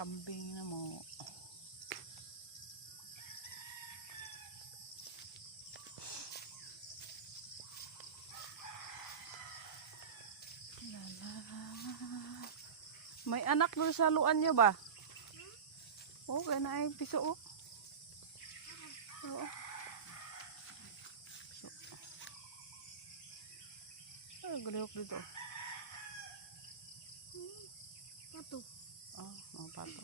Kambing na mo. May anak doon sa luan nyo ba? Oo, kaya na ay piso o. Oo. Ay, galihok dito. Pato. Ah, mga pato.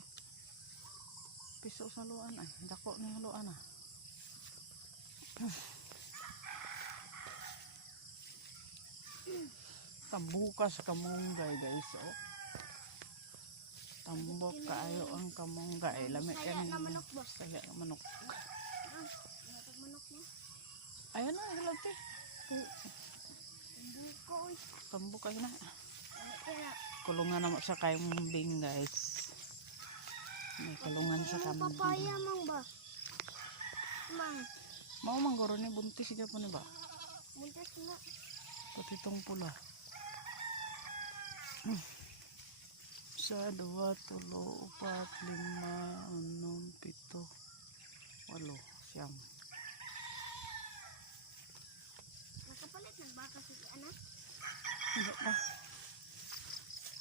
Piso sa luan ay. Dako na yung luan ah. Tambukas kamunggay guys oh. Tambok kaayo ang kamunggay. Lami Saya na manok ba? Saya na manok. Manok mo? Ayan na, hilati. Tambok kayo na. Kulungan naman sa kambing guys. May kulungan sa kambing. Papaya mang ba? Mang. Mau manggoro ni buntis siya po ni ba? Buntis na. Patitong pula. Sa 2, 3, 4, 5, 6, 7, 8, 9. Nakapalit nagbaka si anak. Hindi pa.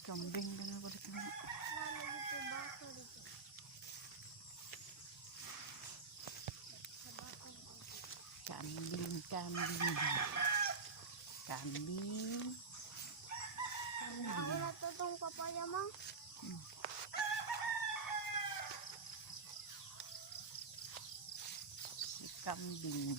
Kambing ka na balik na. Lalo dito baka dito. Kambing, kambing. Kambing. Wala to tong papaya mang. Kambing.